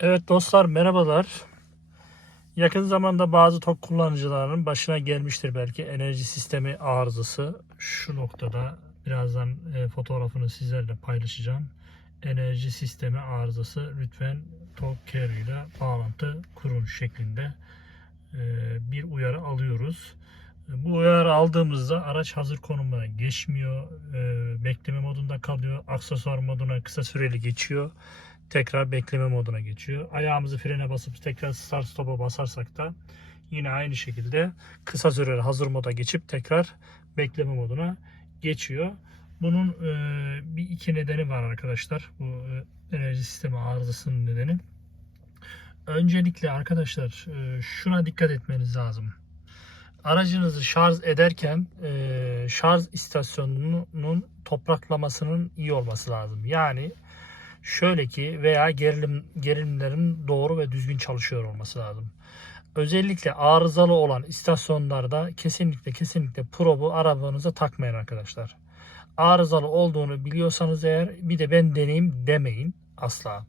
Evet dostlar merhabalar. Yakın zamanda bazı TOK kullanıcılarının başına gelmiştir belki enerji sistemi arızası. Şu noktada birazdan e, fotoğrafını sizlerle paylaşacağım. Enerji sistemi arızası lütfen TOK Care ile bağlantı kurun şeklinde e, bir uyarı alıyoruz. Bu uyarı aldığımızda araç hazır konumuna geçmiyor. e, Bekleme modunda kalıyor. Aksesuar moduna kısa süreli geçiyor tekrar bekleme moduna geçiyor. Ayağımızı frene basıp tekrar start stop'a basarsak da yine aynı şekilde kısa süreli hazır moda geçip tekrar bekleme moduna geçiyor. Bunun e, bir iki nedeni var arkadaşlar. Bu e, enerji sistemi arızasının nedeni. Öncelikle arkadaşlar e, şuna dikkat etmeniz lazım. Aracınızı şarj ederken e, şarj istasyonunun topraklamasının iyi olması lazım. Yani şöyle ki veya gerilim gerilimlerin doğru ve düzgün çalışıyor olması lazım. Özellikle arızalı olan istasyonlarda kesinlikle kesinlikle probu arabanıza takmayın arkadaşlar. Arızalı olduğunu biliyorsanız eğer bir de ben deneyim demeyin asla.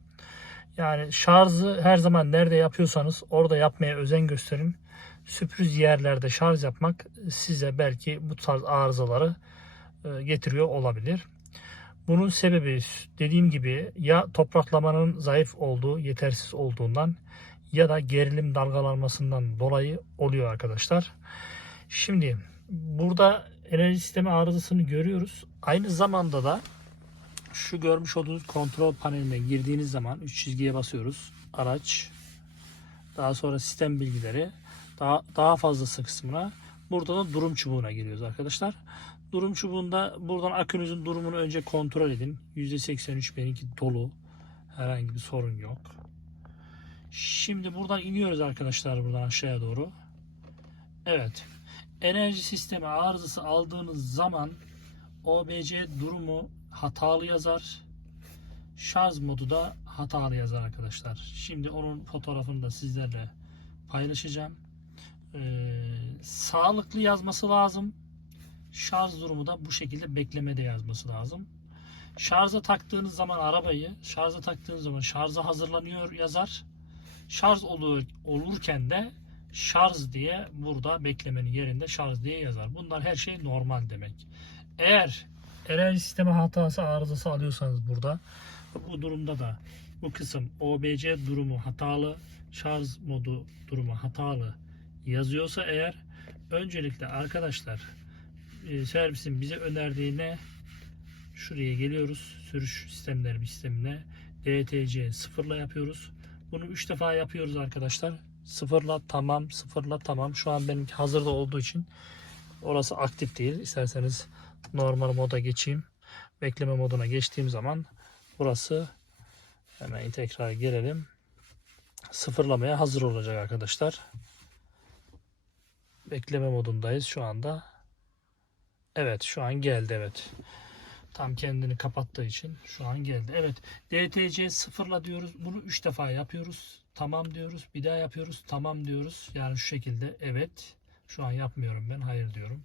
Yani şarjı her zaman nerede yapıyorsanız orada yapmaya özen gösterin. Sürpriz yerlerde şarj yapmak size belki bu tarz arızaları getiriyor olabilir. Bunun sebebi dediğim gibi ya topraklamanın zayıf olduğu, yetersiz olduğundan ya da gerilim dalgalanmasından dolayı oluyor arkadaşlar. Şimdi burada enerji sistemi arızasını görüyoruz. Aynı zamanda da şu görmüş olduğunuz kontrol paneline girdiğiniz zaman 3 çizgiye basıyoruz. Araç daha sonra sistem bilgileri daha, daha fazlası kısmına burada da durum çubuğuna giriyoruz arkadaşlar. Durum çubuğunda buradan akünüzün durumunu önce kontrol edin. %83 benimki dolu. Herhangi bir sorun yok. Şimdi buradan iniyoruz arkadaşlar buradan aşağıya doğru. Evet. Enerji sistemi arızası aldığınız zaman OBC durumu hatalı yazar. Şarj modu da hatalı yazar arkadaşlar. Şimdi onun fotoğrafını da sizlerle paylaşacağım. Ee, sağlıklı yazması lazım. Şarj durumu da bu şekilde beklemede yazması lazım. Şarja taktığınız zaman arabayı, şarja taktığınız zaman şarja hazırlanıyor yazar. Şarj olur, olurken de şarj diye burada beklemenin yerinde şarj diye yazar. Bunlar her şey normal demek. Eğer enerji sistemi hatası arızası alıyorsanız burada bu durumda da bu kısım OBC durumu hatalı, şarj modu durumu hatalı yazıyorsa eğer öncelikle arkadaşlar servisin bize önerdiğine şuraya geliyoruz. Sürüş sistemleri bir sistemine DTC sıfırla yapıyoruz. Bunu 3 defa yapıyoruz arkadaşlar. Sıfırla tamam, sıfırla tamam. Şu an benimki hazırda olduğu için orası aktif değil. İsterseniz normal moda geçeyim. Bekleme moduna geçtiğim zaman burası hemen tekrar gelelim. Sıfırlamaya hazır olacak arkadaşlar. Bekleme modundayız şu anda. Evet şu an geldi evet. Tam kendini kapattığı için şu an geldi. Evet DTC sıfırla diyoruz. Bunu 3 defa yapıyoruz. Tamam diyoruz. Bir daha yapıyoruz. Tamam diyoruz. Yani şu şekilde evet. Şu an yapmıyorum ben. Hayır diyorum.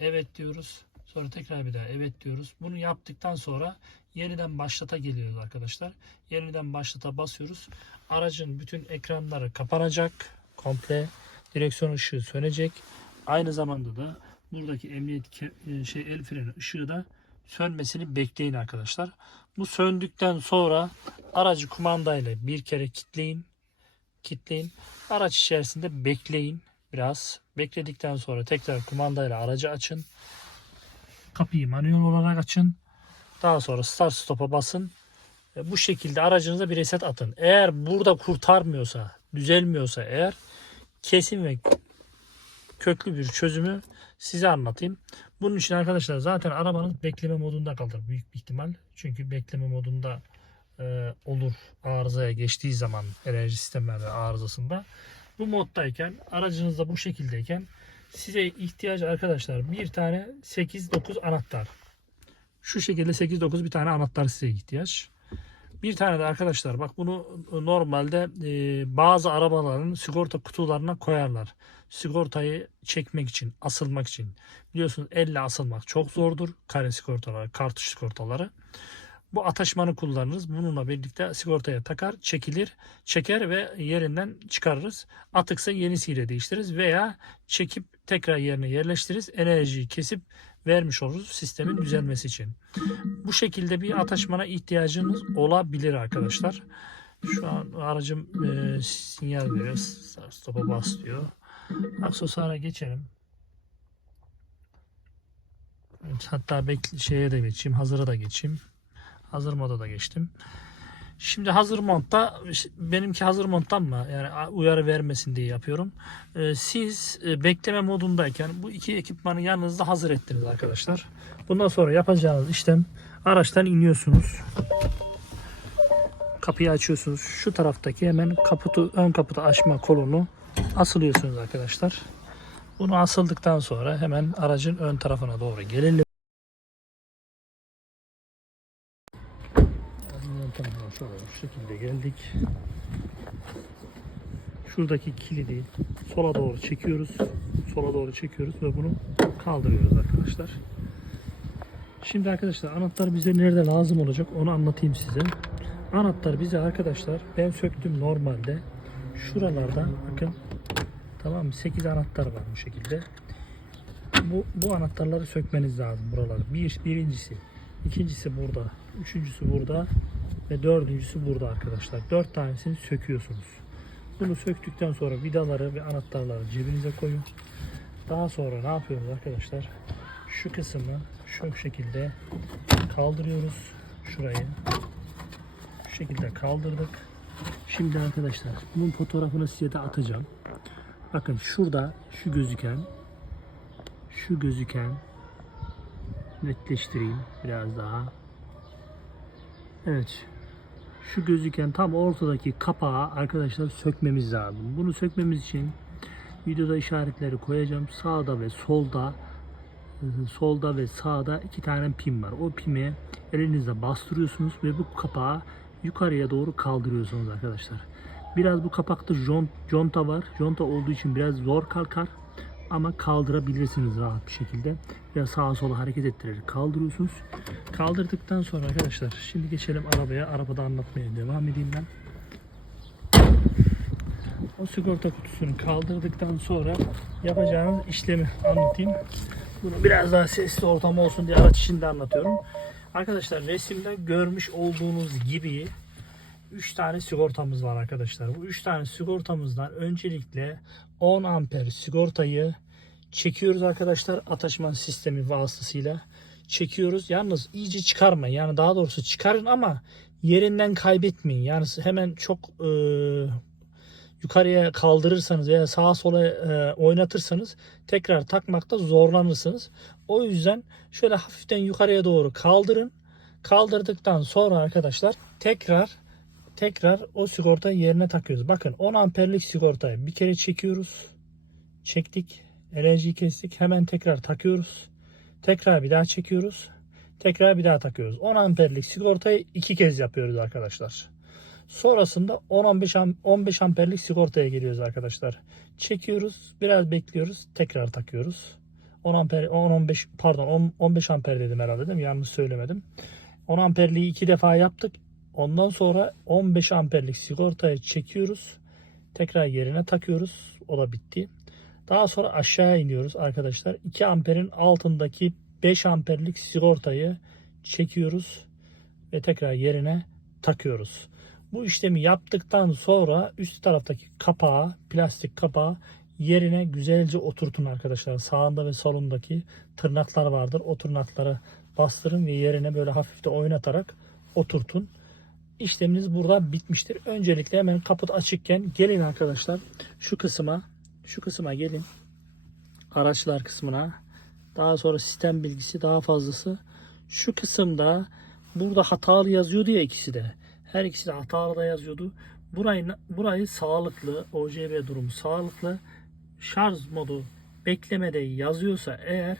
Evet diyoruz. Sonra tekrar bir daha evet diyoruz. Bunu yaptıktan sonra yeniden başlata geliyoruz arkadaşlar. Yeniden başlata basıyoruz. Aracın bütün ekranları kapanacak. Komple direksiyon ışığı sönecek. Aynı zamanda da buradaki emniyet e, şey el freni ışığı da sönmesini bekleyin arkadaşlar. Bu söndükten sonra aracı kumandayla bir kere kilitleyin. Kilitleyin. Araç içerisinde bekleyin biraz. Bekledikten sonra tekrar kumandayla aracı açın. Kapıyı manuel olarak açın. Daha sonra start stop'a basın. E, Bu şekilde aracınıza bir reset atın. Eğer burada kurtarmıyorsa, düzelmiyorsa eğer kesin ve köklü bir çözümü size anlatayım. Bunun için arkadaşlar zaten arabanız bekleme modunda kalır büyük bir ihtimal. Çünkü bekleme modunda e, olur arızaya geçtiği zaman enerji sistemleri arızasında. Bu moddayken aracınızda bu şekildeyken size ihtiyacı arkadaşlar bir tane 8-9 anahtar. Şu şekilde 8-9 bir tane anahtar size ihtiyaç. Bir tane de arkadaşlar bak bunu normalde e, bazı arabaların sigorta kutularına koyarlar. Sigortayı çekmek için, asılmak için. Biliyorsunuz elle asılmak çok zordur. Kare sigortaları, kartuş sigortaları. bu ataşmanı kullanırız. Bununla birlikte sigortaya takar, çekilir, çeker ve yerinden çıkarırız. Atıksa yenisiyle değiştiririz veya çekip tekrar yerine yerleştiririz. Enerjiyi kesip vermiş oluruz sistemin düzelmesi için. Bu şekilde bir ataşmana ihtiyacınız olabilir arkadaşlar. Şu an aracım e, sinyal veriyor. Stop'a bas diyor. Aksesuara geçelim. Hatta bekle, şeye de geçeyim. Hazıra da geçeyim. Hazır moda da geçtim. Şimdi hazır montta benimki hazır monttan mı? Yani uyarı vermesin diye yapıyorum. Ee, siz e, bekleme modundayken bu iki ekipmanı yanınızda hazır ettiniz arkadaşlar. Bundan sonra yapacağınız işlem araçtan iniyorsunuz. Kapıyı açıyorsunuz. Şu taraftaki hemen kaputu ön kaputu açma kolunu asılıyorsunuz arkadaşlar. Bunu asıldıktan sonra hemen aracın ön tarafına doğru gelelim. Tamam, şöyle şu şekilde geldik. Şuradaki kilidi sola doğru çekiyoruz. Sola doğru çekiyoruz ve bunu kaldırıyoruz arkadaşlar. Şimdi arkadaşlar anahtar bize nerede lazım olacak onu anlatayım size. Anahtar bize arkadaşlar ben söktüm normalde. Şuralarda bakın tamam mı 8 anahtar var bu şekilde. Bu, bu anahtarları sökmeniz lazım buraları. Bir, birincisi, ikincisi burada, üçüncüsü burada ve dördüncüsü burada arkadaşlar. Dört tanesini söküyorsunuz. Bunu söktükten sonra vidaları ve anahtarları cebinize koyun. Daha sonra ne yapıyoruz arkadaşlar? Şu kısmı şu şekilde kaldırıyoruz. Şurayı. Şu şekilde kaldırdık. Şimdi arkadaşlar bunun fotoğrafını size de atacağım. Bakın şurada şu gözüken şu gözüken netleştireyim biraz daha. Evet. Şu gözüken tam ortadaki kapağı arkadaşlar sökmemiz lazım. Bunu sökmemiz için videoda işaretleri koyacağım. Sağda ve solda solda ve sağda iki tane pim var. O pimi elinizle bastırıyorsunuz ve bu kapağı yukarıya doğru kaldırıyorsunuz arkadaşlar. Biraz bu kapakta jont, conta var. Conta olduğu için biraz zor kalkar. Ama kaldırabilirsiniz rahat bir şekilde. Biraz sağa sola hareket ettirerek kaldırıyorsunuz. Kaldırdıktan sonra arkadaşlar şimdi geçelim arabaya. Arabada anlatmaya devam edeyim ben. O sigorta kutusunu kaldırdıktan sonra yapacağınız işlemi anlatayım. Bunu biraz daha sesli ortam olsun diye araç içinde anlatıyorum. Arkadaşlar resimde görmüş olduğunuz gibi 3 tane sigortamız var arkadaşlar. Bu 3 tane sigortamızdan öncelikle 10 amper sigortayı çekiyoruz arkadaşlar. Ataşman sistemi vasıtasıyla çekiyoruz. Yalnız iyice çıkarmayın. Yani daha doğrusu çıkarın ama yerinden kaybetmeyin. Yani hemen çok e, yukarıya kaldırırsanız veya sağa sola e, oynatırsanız tekrar takmakta zorlanırsınız. O yüzden şöyle hafiften yukarıya doğru kaldırın. Kaldırdıktan sonra arkadaşlar tekrar tekrar o sigorta yerine takıyoruz. Bakın 10 amperlik sigortayı bir kere çekiyoruz. Çektik. Enerjiyi kestik. Hemen tekrar takıyoruz. Tekrar bir daha çekiyoruz. Tekrar bir daha takıyoruz. 10 amperlik sigortayı iki kez yapıyoruz arkadaşlar. Sonrasında 10-15 15 amperlik sigortaya giriyoruz arkadaşlar. Çekiyoruz. Biraz bekliyoruz. Tekrar takıyoruz. 10 amper 10 15 pardon 10, 15 amper dedim herhalde değil mi? Yanlış söylemedim. 10 amperliği iki defa yaptık. Ondan sonra 15 amperlik sigortayı çekiyoruz. Tekrar yerine takıyoruz. O da bitti. Daha sonra aşağıya iniyoruz arkadaşlar. 2 amperin altındaki 5 amperlik sigortayı çekiyoruz ve tekrar yerine takıyoruz. Bu işlemi yaptıktan sonra üst taraftaki kapağı, plastik kapağı yerine güzelce oturtun arkadaşlar. Sağında ve solundaki tırnaklar vardır. O tırnakları bastırın ve yerine böyle hafif de oynatarak oturtun. İşleminiz burada bitmiştir. Öncelikle hemen kaput açıkken gelin arkadaşlar şu kısma şu kısma gelin. Araçlar kısmına. Daha sonra sistem bilgisi daha fazlası. Şu kısımda burada hatalı yazıyordu ya ikisi de. Her ikisi de hatalı da yazıyordu. Burayı, burayı sağlıklı, OJB durumu sağlıklı. Şarj modu beklemede yazıyorsa eğer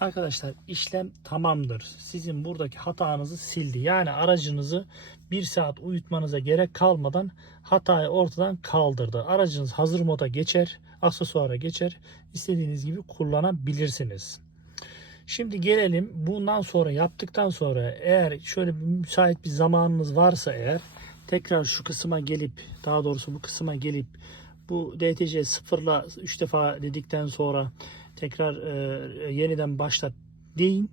arkadaşlar işlem tamamdır. Sizin buradaki hatanızı sildi. Yani aracınızı bir saat uyutmanıza gerek kalmadan hatayı ortadan kaldırdı. Aracınız hazır moda geçer, aksesuara geçer. İstediğiniz gibi kullanabilirsiniz. Şimdi gelelim bundan sonra yaptıktan sonra eğer şöyle bir müsait bir zamanınız varsa eğer tekrar şu kısma gelip daha doğrusu bu kısma gelip bu DTC sıfırla 3 defa dedikten sonra tekrar e, yeniden başlat deyin.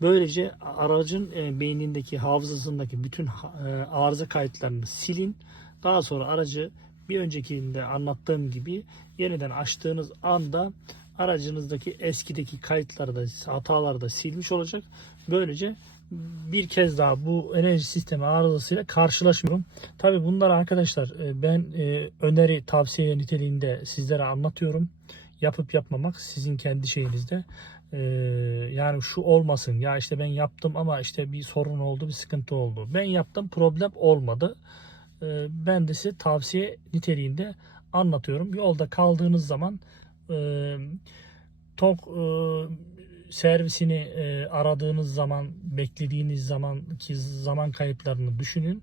Böylece aracın e, beynindeki hafızasındaki bütün e, arıza kayıtlarını silin. Daha sonra aracı bir öncekinde anlattığım gibi yeniden açtığınız anda aracınızdaki eskideki kayıtları da hataları da silmiş olacak. Böylece bir kez daha bu enerji sistemi arızasıyla karşılaşmıyorum. Tabi bunlar arkadaşlar e, ben e, öneri tavsiye niteliğinde sizlere anlatıyorum. Yapıp yapmamak sizin kendi şeyinizde. E, yani şu olmasın ya işte ben yaptım ama işte bir sorun oldu bir sıkıntı oldu. Ben yaptım problem olmadı. E, ben de size tavsiye niteliğinde anlatıyorum. Yolda kaldığınız zaman e, tok e, servisini e, aradığınız zaman, beklediğiniz zamanki zaman kayıplarını düşünün.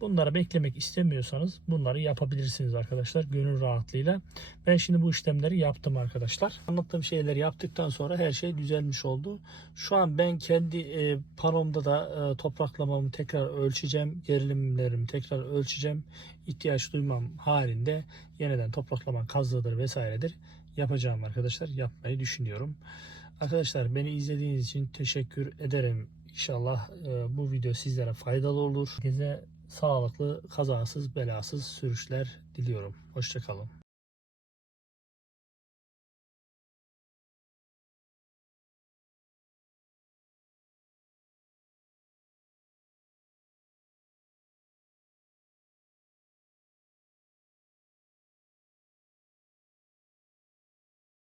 Bunları beklemek istemiyorsanız bunları yapabilirsiniz arkadaşlar gönül rahatlığıyla. Ben şimdi bu işlemleri yaptım arkadaşlar. Anlattığım şeyleri yaptıktan sonra her şey düzelmiş oldu. Şu an ben kendi e, panomda da e, topraklamamı tekrar ölçeceğim. Gerilimlerimi tekrar ölçeceğim. İhtiyaç duymam halinde yeniden topraklama kazıdır vesairedir yapacağım arkadaşlar. Yapmayı düşünüyorum. Arkadaşlar beni izlediğiniz için teşekkür ederim. İnşallah e, bu video sizlere faydalı olur. Herkese sağlıklı, kazasız, belasız sürüşler diliyorum. Hoşçakalın.